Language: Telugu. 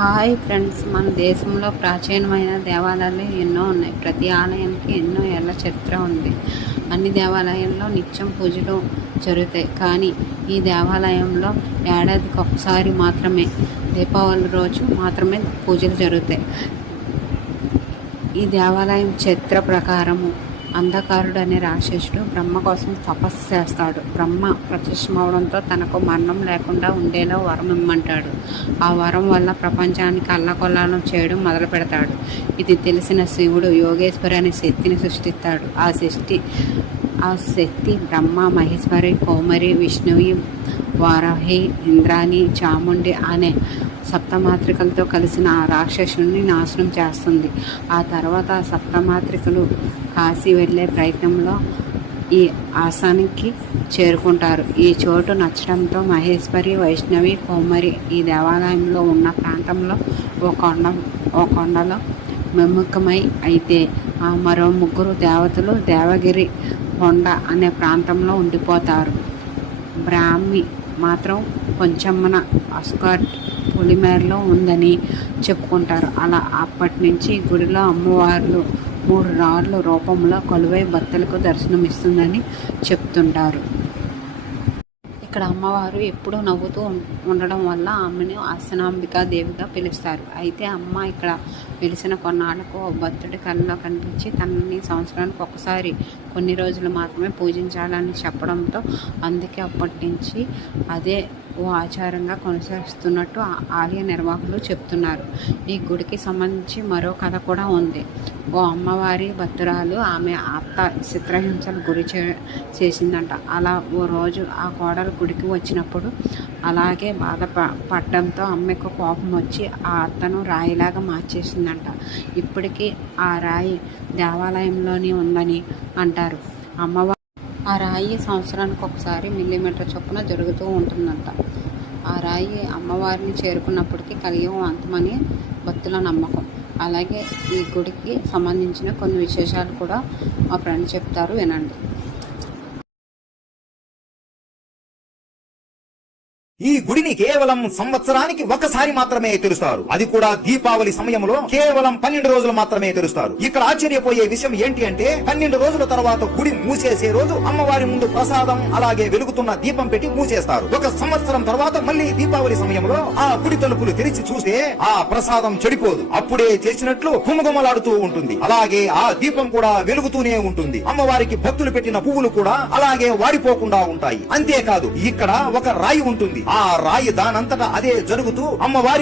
హాయ్ ఫ్రెండ్స్, మన దేశంలో ప్రాచీనమైన దేవాలయాలు ఎన్నో ఉన్నాయి. ప్రతి ఆలయానికి ఎన్నో ఏళ్ల చరిత్ర ఉంది. అన్ని దేవాలయాల్లో నిత్యం పూజలు జరుగుతాయి. కానీ ఈ దేవాలయంలో ఏడాదికి ఒకసారి మాత్రమే, దీపావళి రోజు మాత్రమే పూజలు జరుగుతాయి. ఈ దేవాలయం చరిత్ర ప్రకారము అంధకారుడు అనే రాక్షసుడు బ్రహ్మ కోసం తపస్సు చేస్తాడు. బ్రహ్మ ప్రత్యక్షమవడంతో తనకు మరణం లేకుండా ఉండేలా వరం ఇమ్మంటాడు. ఆ వరం వల్ల ప్రపంచానికి అల్లకొల్లాలం చేయడం మొదలు పెడతాడు. ఇది తెలిసిన శివుడు యోగేశ్వరి అనే శక్తిని సృష్టిస్తాడు. ఆ శక్తి బ్రహ్మ, మహేశ్వరి, కౌమరి, విష్ణువి, వారాహి, ఇంద్రాణి, చాముండి అనే సప్తమాత్రికలతో కలిసిన ఆ రాక్షసుని నాశనం చేస్తుంది. ఆ తర్వాత సప్తమాత్రికలు కాశీ వెళ్ళే ప్రయత్నంలో ఈ ఆసానికి చేరుకుంటారు. ఈ చోటు నచ్చడంతో మహేశ్వరి, వైష్ణవి, కౌమరి ఈ దేవాలయంలో ఉన్న ప్రాంతంలో ఓ కొండలో మెమ్ముఖమై అయితే ఆ మరో ముగ్గురు దేవతలు దేవగిరి కొండ అనే ప్రాంతంలో ఉండిపోతారు. బ్రాహ్మి మాత్రం కొంచెమ్మన అస్కాట్ పొలిమేరలో ఉందని చెప్పుకుంటారు. అలా అప్పటి నుంచి గుడిలో అమ్మవార్లు 3 రాళ్ళ రూపంలో కొలువై భక్తులకు దర్శనమిస్తుందని చెప్తుంటారు. ఇక్కడ అమ్మవారు ఎప్పుడూ నవ్వుతూ ఉండడం వల్ల ఆమెను ఆసనాంబికా దేవిగా పిలుస్తారు. అయితే అమ్మ ఇక్కడ వెలిసిన కొన్నాళ్లకు ఓ భక్తుడి కళ్ళలో కనిపించి తనని సంవత్సరానికి ఒకసారి కొన్ని రోజులు మాత్రమే పూజించాలని చెప్పడంతో అందుకే అప్పటి నుంచి అదే ఓ ఆచారంగా కొనసాగిస్తున్నట్టు ఆలయ నిర్వాహకులు చెప్తున్నారు. ఈ గుడికి సంబంధించి మరో కథ కూడా ఉంది. ఓ అమ్మవారి భక్తురాలు ఆమె అత్త చిత్రహింసలు గురి చేసిందంట. అలా ఓ రోజు ఆ కోడలు గుడికి వచ్చినప్పుడు అలాగే బాధపడడంతో అమ్మకు కోపం వచ్చి ఆ అత్తను రాయిలాగా మార్చేసిందంట. ఇప్పటికీ ఆ రాయి దేవాలయంలోనే ఉందని అంటారు. అమ్మవారు ఆ రాయి సంవత్సరానికి ఒకసారి మిల్లీమీటర్ చొప్పున జరుగుతూ ఉంటుందంట. ఆ రాయి అమ్మవారిని చేరుకున్నప్పటికీ కలియుగం అంతమని భక్తుల నమ్మకం. అలాగే ఈ గుడికి సంబంధించిన కొన్ని విశేషాలు కూడా మా ఫ్రెండ్ చెప్తారు, వినండి. ఈ గుడిని కేవలం సంవత్సరానికి ఒకసారి మాత్రమే తెరుస్తారు. అది కూడా దీపావళి సమయంలో కేవలం 12 రోజులు మాత్రమే తెరుస్తారు. ఇక్కడ ఆశ్చర్యపోయే విషయం ఏంటి అంటే 12 రోజుల తర్వాత గుడి మూసేసే రోజు అమ్మవారి ముందు ప్రసాదం అలాగే వెలుగుతున్న దీపం పెట్టి మూసేస్తారు. ఒక సంవత్సరం తర్వాత మళ్ళీ దీపావళి సమయంలో ఆ గుడి తలుపులు తెరిచి చూస్తే ఆ ప్రసాదం చెడిపోదు, అప్పుడే చేసినట్లు గుమగుమలాడుతూ ఉంటుంది. అలాగే ఆ దీపం కూడా వెలుగుతూనే ఉంటుంది. అమ్మవారికి భక్తులు పెట్టిన పువ్వులు కూడా అలాగే వాడిపోకుండా ఉంటాయి. అంతేకాదు ఇక్కడ ఒక రాయి ఉంటుంది. ఆ రాయి దానంతటా అదే జరుగుతూ అమ్మవారి